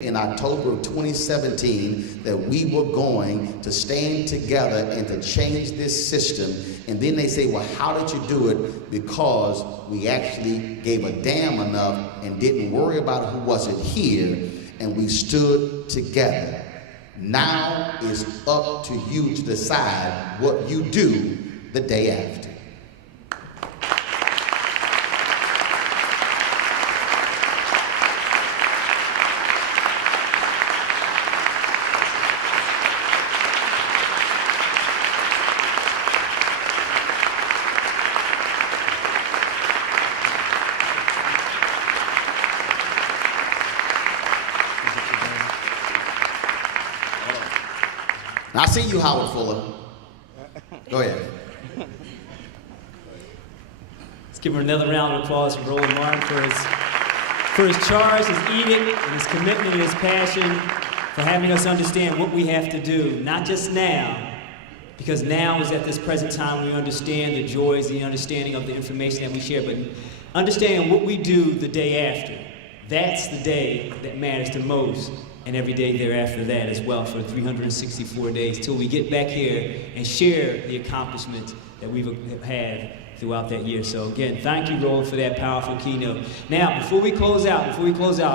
in October of 2017 that we were going to stand together and to change this system. And then they say, well, how did you do it? Because we actually gave a damn enough and didn't worry about who wasn't here, and we stood together. Now it's up to you to decide what you do the day after. I see you, Howard Fuller. Go ahead. Let's give him another round of applause for Roland Martin for his charge, his edict, and his commitment and his passion for having us understand what we have to do, not just now, because now is at this present time we understand the joys, the understanding of the information that we share, but understanding what we do the day after. That's the day that matters the most. And every day thereafter that as well for 364 days till we get back here and share the accomplishments that we've had throughout that year. So again, thank you, Roland, for that powerful keynote. Now, before we close out, I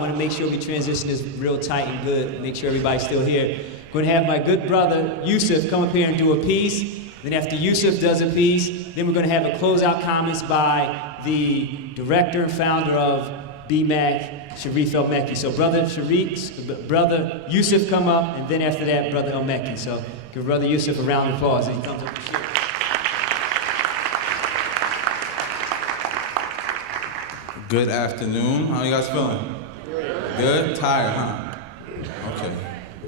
want to make sure we transition this real tight and good, make sure everybody's still here. I'm going to have my good brother, Yusuf, come up here and do a piece. Then after Yusuf does a piece, then we're going to have a closeout comments by the director and founder of BMAC, Sharif El-Mekki. So brother Yusuf come up, and then after that, brother El-Mekki. So give brother Yusuf a round of applause as he comes up to share. Good afternoon. How you guys feeling? Good? Tired, huh? Okay.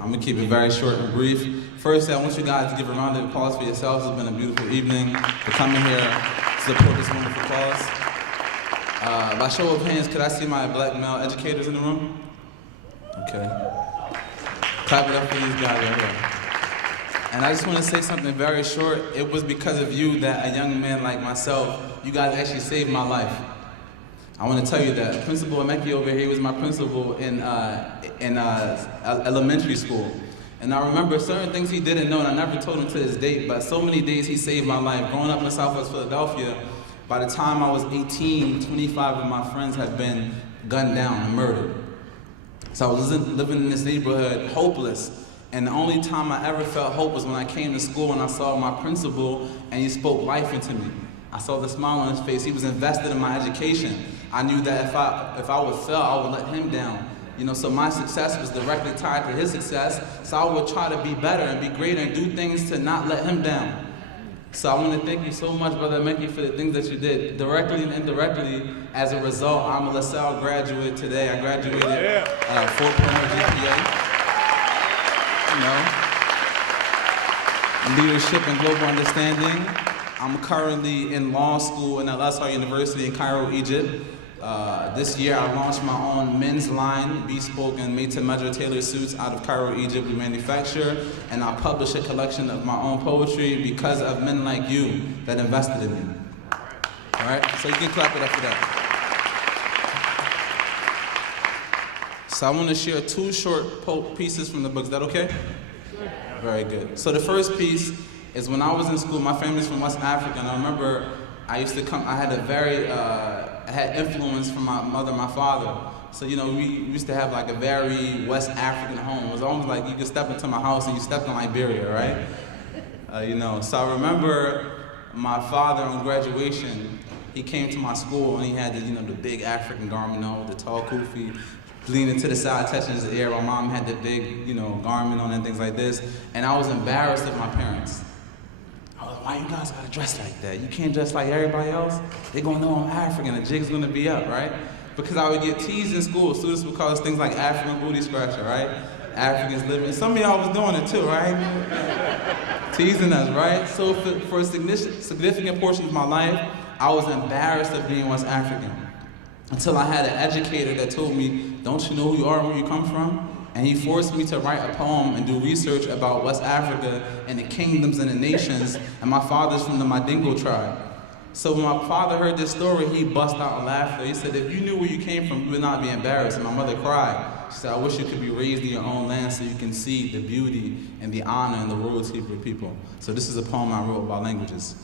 I'm gonna keep it very short and brief. First, I want you guys to give a round of applause for yourselves. It's been a beautiful evening for coming here to support this wonderful cause. By show of hands, could I see my black male educators in the room? Okay. Clap it up for these guys right here. And I just want to say something very short. It was because of you that a young man like myself, you guys actually saved my life. I want to tell you that. Principal El-Mekki over here was my principal in elementary school. And I remember certain things he didn't know, and I never told him to this date, but so many days he saved my life. Growing up in Southwest Philadelphia, by the time I was 18, 25 of my friends had been gunned down and murdered. So I was living in this neighborhood hopeless. And the only time I ever felt hope was when I came to school and I saw my principal and he spoke life into me. I saw the smile on his face. He was invested in my education. I knew that if I would fail, I would let him down. You know, so my success was directly tied to his success. So I would try to be better and be greater and do things to not let him down. So I want to thank you so much, Brother El-Mekki, for the things that you did, directly and indirectly. As a result, I'm a LaSalle graduate today. I graduated 4.0 GPA. You know, leadership and global understanding. I'm currently in law school in Al-Azhar University in Cairo, Egypt. This year I launched my own men's line, bespoke and made-to-measure tailored suits out of Cairo, Egypt we manufacture, and I publish a collection of my own poetry because of men like you that invested in me. All right, so you can clap it up for that. So I want to share two short pieces from the book. Is that okay? Sure. Very good. So the first piece is when I was in school, my family's from West Africa, and I remember I used to come, I had influence from my mother and my father. So, you know, we used to have like a very West African home. It was almost like you could step into my house and you stepped on Liberia, right? You know, so I remember my father on graduation, he came to my school and he had the, you know, the big African garment on, the tall kufi, leaning to the side, touching his ear. My mom had the big, you know, garment on and things like this. And I was embarrassed of my parents. Why you guys gotta dress like that? You can't dress like everybody else. They're gonna know I'm African, the jig's gonna be up, right? Because I would get teased in school. Students would call us things like African booty scratcher, right? Africans living. Some of y'all was doing it too, right? Teasing us, right? So for a significant portion of my life, I was embarrassed of being West African. Until I had an educator that told me, don't you know who you are and where you come from? And he forced me to write a poem and do research about West Africa and the kingdoms and the nations, and my father's from the Mandingo tribe. So when my father heard this story, he bust out in laughter. He said, if you knew where you came from, you would not be embarrassed. And my mother cried. She said, I wish you could be raised in your own land so you can see the beauty and the honor and the royalty of your people. So this is a poem I wrote about languages.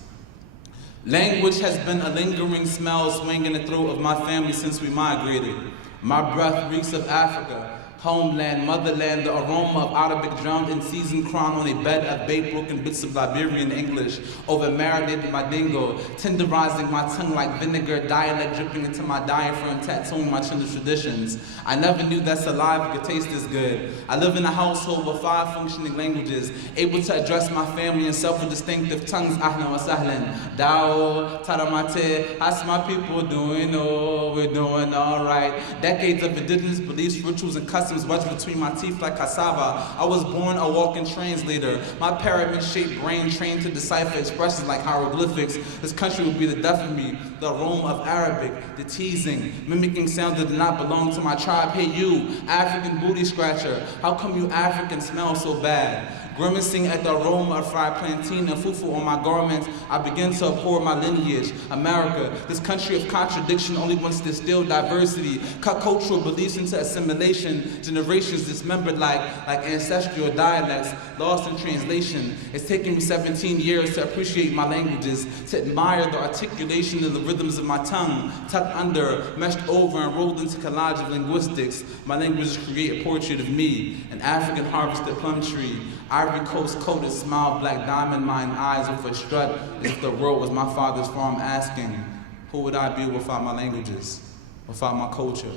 Language has been a lingering smell swinging the throat of my family since we migrated. My breath reeks of Africa. Homeland, motherland, the aroma of Arabic drowned in seasoned crown on a bed of baked broken bits of Liberian English, over-marinated my dingo, tenderizing my tongue like vinegar, dialect dripping into my diaphragm, tattooing my chin of traditions. I never knew that saliva could taste this good. I live in a household with 5 functioning languages, able to address my family in several distinctive tongues, ahlan wa sahlan, dao, taramate, how's my people doing? Oh, we're doing all right. Decades of indigenous beliefs, rituals, and customs wedged between my teeth like cassava. I was born a walking translator. My pyramid-shaped brain trained to decipher expressions like hieroglyphics. This country would be the death of me. The aroma of Arabic, the teasing, mimicking sounds that did not belong to my tribe. Hey you, African booty scratcher, how come you Africans smell so bad? Grimacing at the aroma of fried plantain and fufu on my garments, I begin to abhor my lineage. America, this country of contradiction only wants to distill diversity, cut cultural beliefs into assimilation, generations dismembered like ancestral dialects, lost in translation. It's taken me 17 years to appreciate my languages, to admire the articulation of the rhythms of my tongue, tucked under, meshed over, and rolled into collage of linguistics. My languages create a portrait of me, an African harvested plum tree, Ivory Coast coated, smile, black diamond mine eyes with a strut, as if the world was my father's farm, asking, who would I be without my languages, without my culture,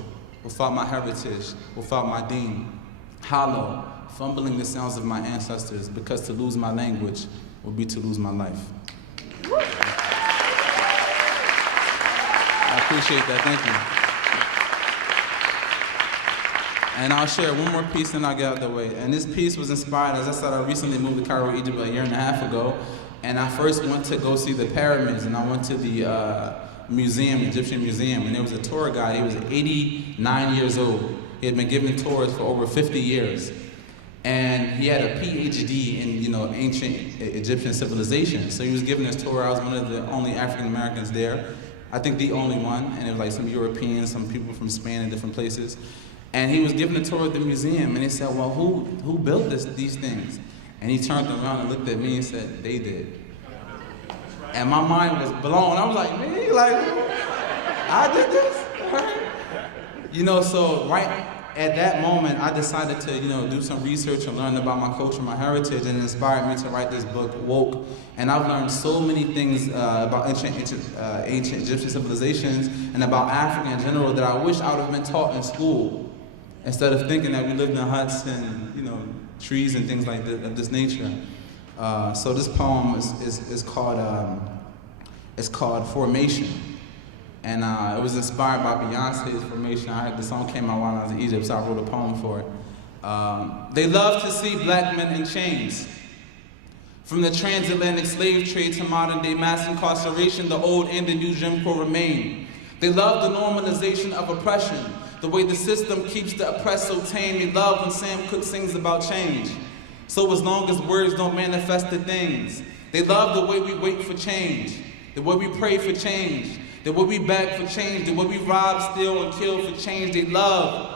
without my heritage, without my deen? Hollow, fumbling the sounds of my ancestors, because to lose my language would be to lose my life. I appreciate that, thank you. And I'll share one more piece and I'll get out of the way. And this piece was inspired, as I said, I recently moved to Cairo, Egypt a year and a half ago. And I first went to go see the pyramids, and I went to the museum, Egyptian museum, and there was a tour guide. He was 89 years old. He had been giving tours for over 50 years. And he had a PhD in, ancient Egyptian civilization. So he was giving this tour. I was one of the only African Americans there. I think the only one. And there was like some Europeans, some people from Spain and different places. And he was giving a tour of the museum, and he said, well, who built these things? And he turned around and looked at me and said, they did. And my mind was blown. I was like, me? Like, I did this? So right at that moment, I decided to, do some research and learn about my culture, my heritage, and it inspired me to write this book, Woke. And I've learned so many things about ancient Egyptian civilizations and about Africa in general that I wish I would have been taught in school, instead of thinking that we lived in huts and, trees and things like of this nature. So this poem is called Formation. And it was inspired by Beyonce's Formation. The song came out while I was in Egypt, so I wrote a poem for it. They love to see black men in chains. From the transatlantic slave trade to modern day mass incarceration, the old and the new Jim Crow remain. They love the normalization of oppression, the way the system keeps the oppressed so tame. They love when Sam Cooke sings about change. So as long as words don't manifest the things. They love the way we wait for change, the way we pray for change, the way we beg for change, the way we rob, steal, and kill for change. They love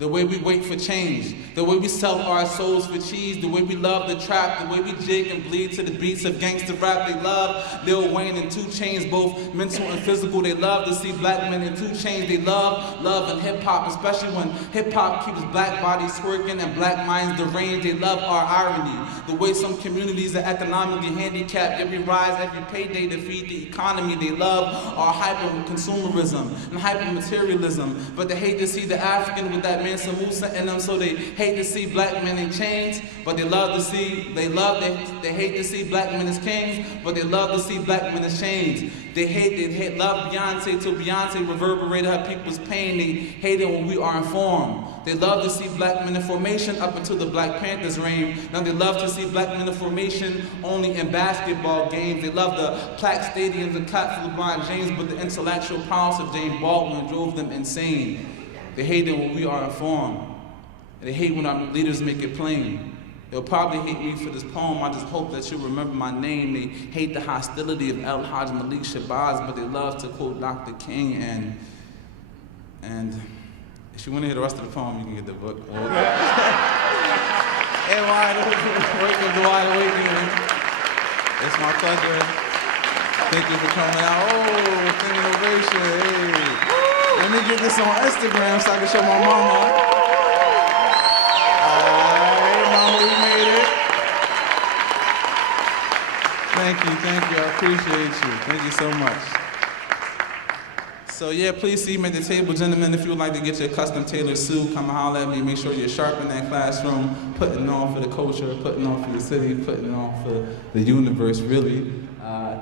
the way we wait for change, the way we sell our souls for cheese, the way we love the trap, the way we jig and bleed to the beats of gangster rap. They love Lil Wayne and 2 Chainz, both mental and physical. They love to see black men in 2 Chainz. They love and hip-hop, especially when hip-hop keeps black bodies twerking and black minds deranged. They love our irony, the way some communities are economically handicapped, yet we rise every payday to feed the economy. They love our hyper-consumerism and hyper-materialism, but they hate to see the African with that Mansa Musa in them, so they hate to see black men in chains, but they hate to see black men as kings, but they love to see black men as chains. They love Beyonce till Beyonce reverberated her people's pain. They hate it when we are informed. They love to see black men in formation up until the Black Panthers reign. Now they love to see black men in formation only in basketball games. They love the plaque stadiums and cut for LeBron James, but the intellectual prowess of James Baldwin drove them insane. They hate it when we are informed. They hate when our leaders make it plain. They'll probably hate me for this poem. I just hope that you remember my name. They hate the hostility of El Hajj Malik Shabazz, but they love to quote Dr. King. And if you want to hear the rest of the poem, you can get the book. Hey, Wide Awakening. It's my pleasure. Thank you for coming out. Oh, standing ovation. Hey. Let me get this on Instagram so I can show my mama. Alright, mama, we made it. Thank you. I appreciate you. Thank you so much. So yeah, please see me at the table, gentlemen. If you would like to get your custom tailored suit, come and holler at me. Make sure you're sharp in that classroom, putting on for the culture, putting on for the city, putting on for the universe, really.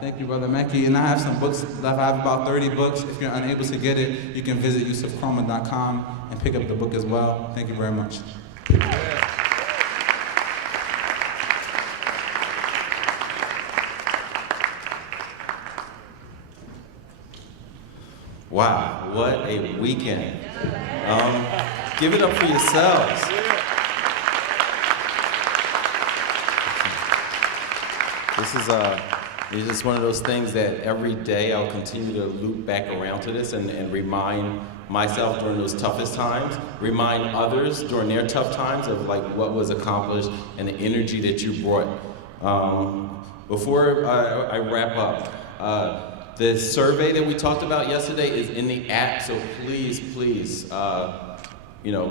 Thank you, Brother Mackey. And I have some books left. I have about 30 books. If you're unable to get it, you can visit yusufkroma.com and pick up the book as well. Thank you very much. Wow, what a weekend. Give it up for yourselves. It's just one of those things that every day I'll continue to loop back around to this and remind myself during those toughest times, remind others during their tough times of like what was accomplished and the energy that you brought. Before I wrap up, the survey that we talked about yesterday is in the app, so please,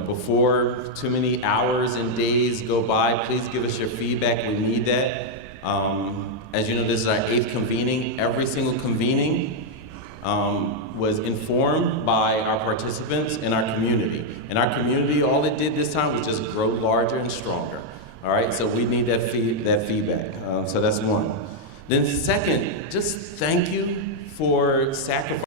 before too many hours and days go by, please give us your feedback. We need that. As you know, this is our 8th convening. Every single convening was informed by our participants in our community. And our community, all it did this time was just grow larger and stronger. All right, so we need that feedback. So that's one. Then second, just thank you for sacrificing.